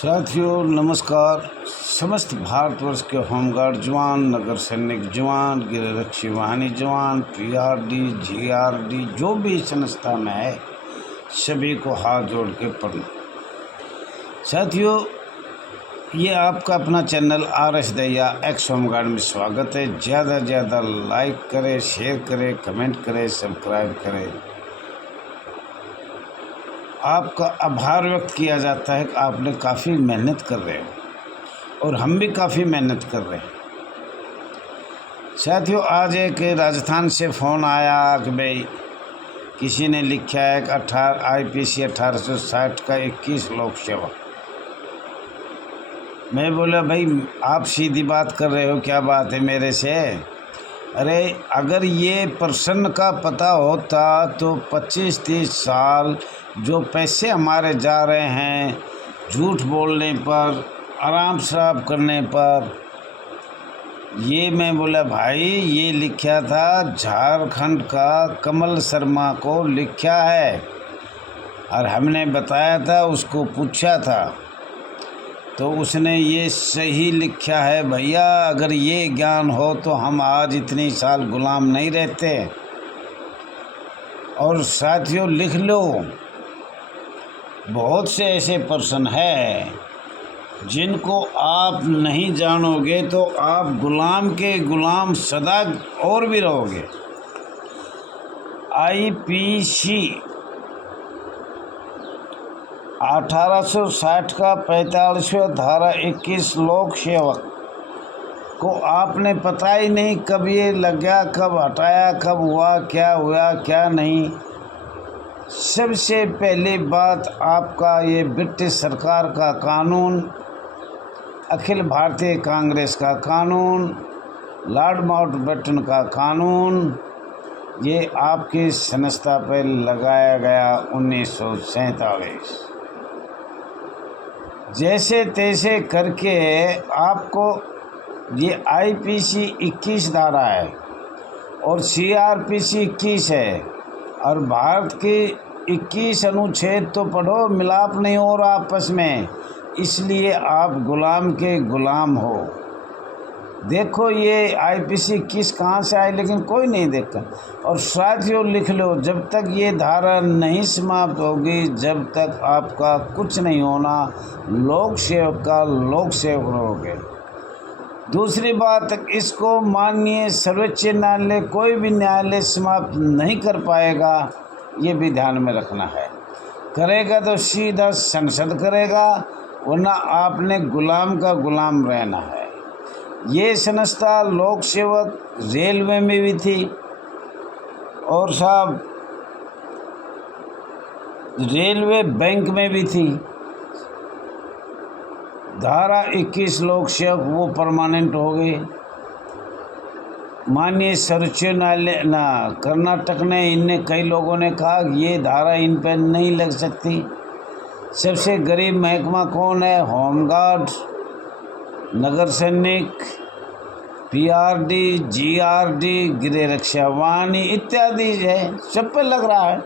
साथियों नमस्कार। समस्त भारतवर्ष के होमगार्ड जवान, नगर सैनिक जवान, गृहरक्षी वाहिनी जवान, पीआरडी, जीआरडी जो भी संस्था में है सभी को हाथ जोड़ के प्रणाम। साथियों, ये आपका अपना channel RS Dahiya x home guard में स्वागत है। ज़्यादा से ज़्यादा लाइक करें, शेयर करें, कमेंट करें, सब्सक्राइब करें। आपका आभार व्यक्त किया जाता है कि आपने काफ़ी मेहनत कर रहे हो और हम भी काफ़ी मेहनत कर रहे हैं। साथियों, आज एक राजस्थान से फ़ोन आया कि भाई किसी ने लिखा है कि IPC 1860 का 21 लोक सेवा। मैं बोला भाई आप सीधी बात कर रहे हो, क्या बात है मेरे से? अरे अगर ये प्रश्न का पता होता तो 25-30 साल जो पैसे हमारे जा रहे हैं झूठ बोलने पर, आराम शराब करने पर, ये मैं बोला भाई ये लिखा था झारखंड का कमल शर्मा को लिखा है और हमने बताया था, उसको पूछा था तो उसने ये सही लिखा है। भैया अगर ये ज्ञान हो तो हम आज इतनी साल गुलाम नहीं रहते। और साथियों लिख लो, बहुत से ऐसे पर्सन हैं जिनको आप नहीं जानोगे तो आप गुलाम के गुलाम सदा और भी रहोगे। IPC 1860 का 45वां धारा 21 लोक सेवक को आपने पता ही नहीं कब ये लग गया, कब हटाया, कब हुआ क्या नहीं। सबसे पहली बात, आपका ये ब्रिटिश सरकार का कानून, अखिल भारतीय कांग्रेस का कानून, लॉर्ड माउंटबेटन का कानून, ये आपकी संस्था पर लगाया गया 1947। जैसे तैसे करके आपको ये IPC 21 धारा है और CRPC 21 है और भारत के 21 अनुच्छेद तो पढ़ो, मिलाप नहीं हो रहा आपस में, इसलिए आप गुलाम के गुलाम हो। देखो ये IPC 21 कहाँ से आई, लेकिन कोई नहीं देखता। और साथियों लिख लो, जब तक ये धारा नहीं समाप्त होगी, जब तक आपका कुछ नहीं होना, लोक सेवक का लोक सेवक रहोगे। दूसरी बात, इसको माननीय सर्वोच्च न्यायालय, कोई भी न्यायालय समाप्त नहीं कर पाएगा, ये भी ध्यान में रखना है। करेगा तो सीधा संसद करेगा, वरना आपने गुलाम का गुलाम रहना है। ये संस्था लोक सेवक रेलवे में भी थी और साहब रेलवे बैंक में भी थी। धारा 21 लोक सेवक वो परमानेंट हो गए। माननीय सर्वोच्च न्यायालय कर्नाटक ने, इनने कई लोगों ने कहा ये धारा इन पर नहीं लग सकती। सबसे गरीब महकमा कौन है? होमगार्ड, नगर सैनिक, PRD, GRD, गृह रक्षा वाहिनी इत्यादि है, सब पे लग रहा है।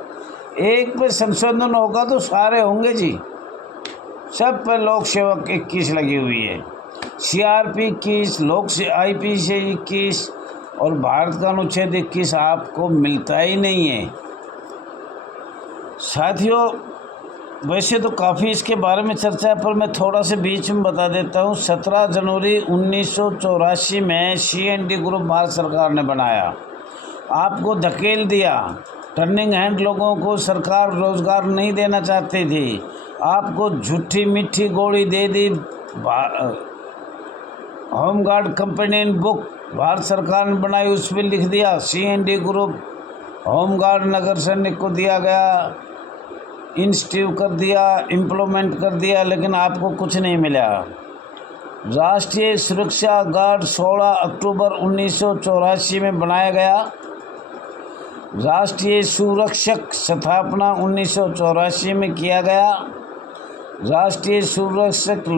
एक पे संशोधन होगा तो सारे होंगे जी। सब पे लोक सेवक 21 लगी हुई है। CRP 21, IPC 21 और भारत का अनुच्छेद 21 आपको मिलता ही नहीं है। साथियों वैसे तो काफ़ी इसके बारे में चर्चा है, पर मैं थोड़ा से बीच में बता देता हूँ। 17 जनवरी 1984 में CND ग्रुप भारत सरकार ने बनाया, आपको धकेल दिया। टर्निंग हैंड लोगों को सरकार रोज़गार नहीं देना चाहती थी, आपको झूठी मीठी गोली दे दी। होमगार्ड कंपनी बुक भारत सरकार ने बनाई, उस पर लिख दिया CND ग्रुप होमगार्ड नगर सैनिक को दिया गया, इंस्टीट्यूट कर दिया, इम्प्लीमेंट कर दिया, लेकिन आपको कुछ नहीं मिला। राष्ट्रीय सुरक्षा गार्ड 16 अक्टूबर 1984 में बनाया गया। राष्ट्रीय सुरक्षक स्थापना 1984 में किया गया। राष्ट्रीय सुरक्षक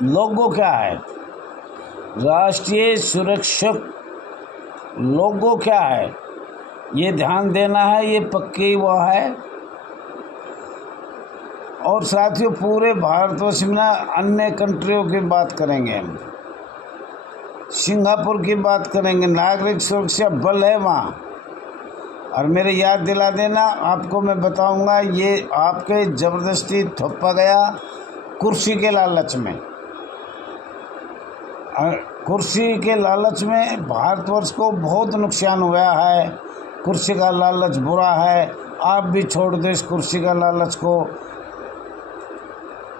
लोगो क्या है? राष्ट्रीय सुरक्षक लोगो क्या है, ये ध्यान देना है, ये पक्की वो है। और साथियों पूरे भारतवर्ष में ना अन्य कंट्रियों की बात करेंगे हम, सिंगापुर की बात करेंगे, नागरिक सुरक्षा बल है वहाँ। और मेरे याद दिला देना, आपको मैं बताऊंगा, ये आपके ज़बरदस्ती थोपा गया कुर्सी के लालच में। कुर्सी के लालच में भारतवर्ष को बहुत नुकसान हुआ है। कुर्सी का लालच बुरा है, आप भी छोड़ दो इस कुर्सी का लालच को।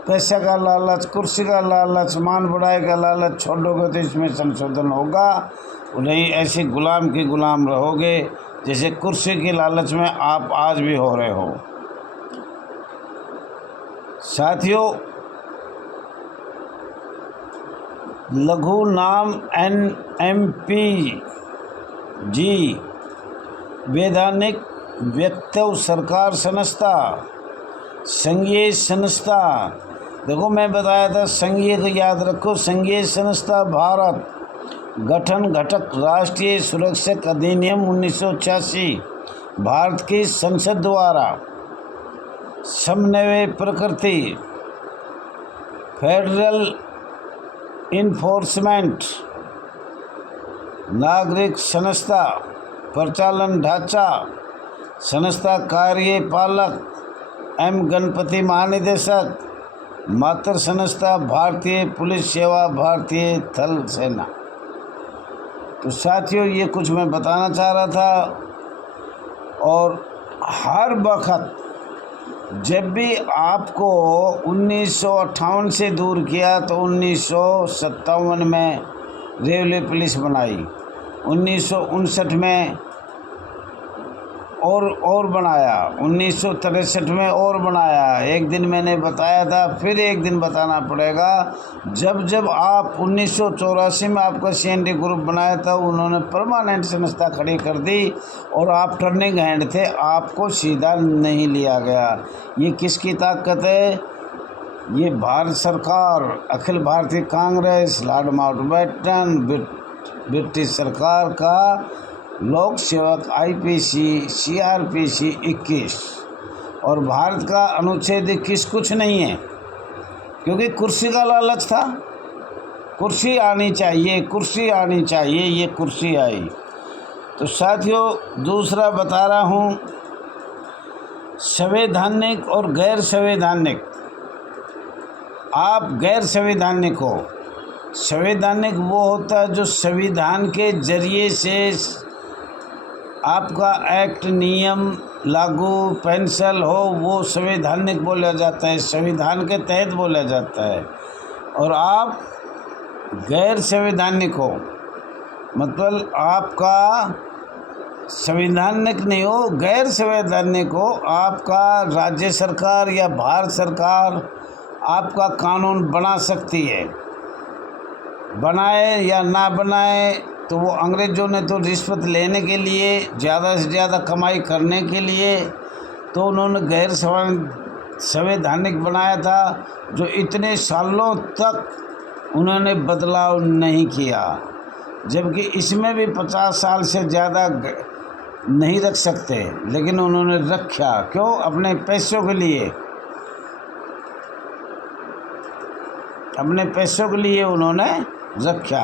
पैसे का लालच, कुर्सी का लालच, मान बढ़ाई का लालच छोड़ोगे तो इसमें संशोधन होगा, नहीं ऐसे गुलाम के गुलाम रहोगे जैसे कुर्सी के लालच में आप आज भी हो रहे हो। साथियों, लघु नाम NMP जी वैधानिक व्यक्तित्व सरकार संस्था संघीय संस्था। देखो मैं बताया था संघीय को याद रखो, संघीय संस्था भारत गठन घटक राष्ट्रीय सुरक्षा अधिनियम 1986 भारत की संसद द्वारा समन्वय प्रकृति फेडरल इन्फोर्समेंट नागरिक संस्था परिचालन ढांचा संस्था कार्यपालक गणपति महानिदेशक मातृ संस्था भारतीय पुलिस सेवा भारतीय थल सेना। तो साथियों ये कुछ मैं बताना चाह रहा था। और हर वक्त जब भी आपको 1958 से दूर किया तो 1957 में रेलवे पुलिस बनाई, 1959 में और बनाया, 1963 में और बनाया। एक दिन मैंने बताया था, फिर एक दिन बताना पड़ेगा। जब आप 1984 में आपका CND ग्रुप बनाया था, उन्होंने परमानेंट संस्था खड़ी कर दी और आप टर्निंग हैंड थे, आपको सीधा नहीं लिया गया। ये किसकी ताकत है? ये भारत सरकार, Akhil Bharatiya Congress, Lord Mountbatten, British सरकार का लोक सेवक IPC CRPC 21 और भारत का अनुच्छेद 21 कुछ नहीं है, क्योंकि कुर्सी का लालच था। कुर्सी आनी चाहिए, कुर्सी आनी चाहिए, ये कुर्सी आई। तो साथियों दूसरा बता रहा हूँ, संवैधानिक और गैर संवैधानिक। आप गैर संवैधानिक हो। संवैधानिक वो होता है जो संविधान के जरिए से आपका एक्ट नियम लागू पेंशन हो, वो संवैधानिक बोला जाता है, संविधान के तहत बोला जाता है। और आप गैर संवैधानिक हो, मतलब आपका संवैधानिक नहीं हो, गैर संवैधानिक हो। आपका राज्य सरकार या भारत सरकार आपका कानून बना सकती है, बनाए या ना बनाए, तो वो अंग्रेज़ों ने तो रिश्वत लेने के लिए, ज़्यादा से ज़्यादा कमाई करने के लिए तो उन्होंने गैर संवैधानिक बनाया था, जो इतने सालों तक उन्होंने बदलाव नहीं किया। जबकि इसमें भी 50 साल से ज़्यादा नहीं रख सकते, लेकिन उन्होंने रखा। क्यों? अपने पैसों के लिए, अपने पैसों के लिए उन्होंने रखा।